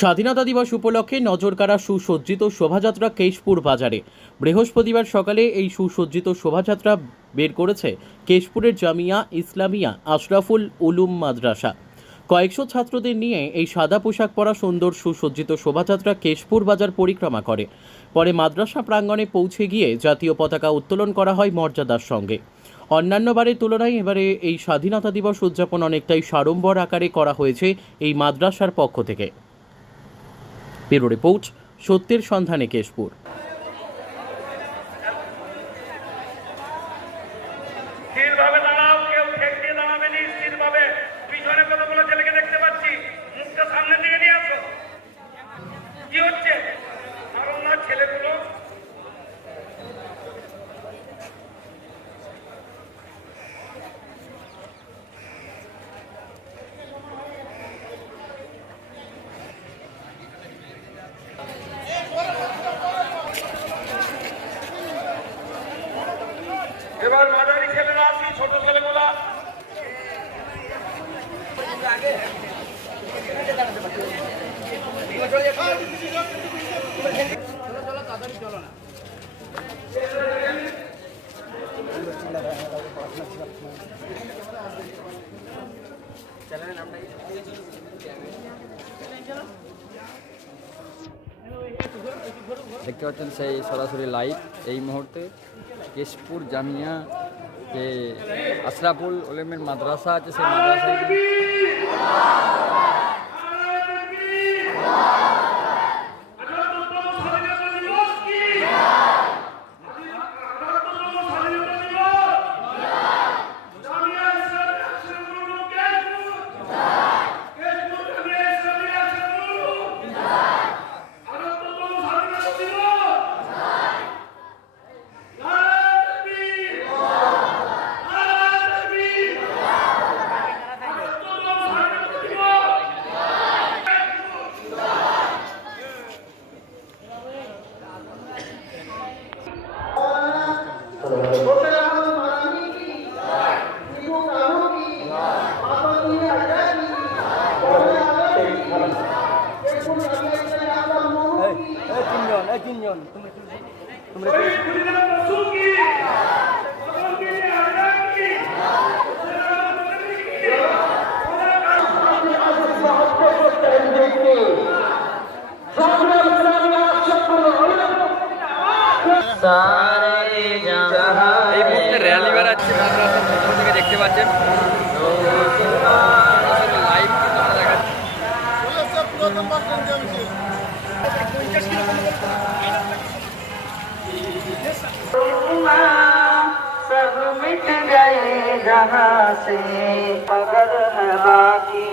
স্বাধীনতা দিবস উপলক্ষে নজরকাড়া সুসজ্জিত শোভাযাত্রা কেশপুর বাজারে। বৃহস্পতিবার সকালে এই সুসজ্জিত শোভাযাত্রা বের করেছে কেশপুরের জামিয়া ইসলামিয়া আশরাফুল উলুম মাদ্রাসা। কয়েকশো ছাত্রদের নিয়ে এই সাদা পোশাক পরা সুন্দর সুসজ্জিত শোভাযাত্রা কেশপুর বাজার পরিক্রমা করে। পরে মাদ্রাসা প্রাঙ্গণে পৌঁছে গিয়ে জাতীয় পতাকা উত্তোলন করা হয় মর্যাদার সঙ্গে। অন্যান্য বারের তুলনায় এবারে এই স্বাধীনতা দিবস উদযাপন অনেকটাই সাড়ম্বর আকারে করা হয়েছে এই মাদ্রাসার পক্ষ থেকে। ব্যুরো রিপোর্ট সত্যের সন্ধানে কেশপুর। স্থিরভাবে এবার মাঝারি ছেলেরা আসি ছোট ছেলেগুলা। দেখতে পাচ্ছেন সেই সরাসরি লাইভ এই মুহূর্তে। কেশপুর জামিয়া যে আশরাফুল ওলেমের মাদ্রাসা আছে সেই মাদ্রাসায় Sampai এই মুহূর্তে র্যালি বেড়াচ্ছে মাদ্রাসার ভেতর থেকে দেখতে পাচ্ছেন লাইভ কিন্তু আমরা দেখাচ্ছি सब मिट गए जहाँ से मगर है बाकी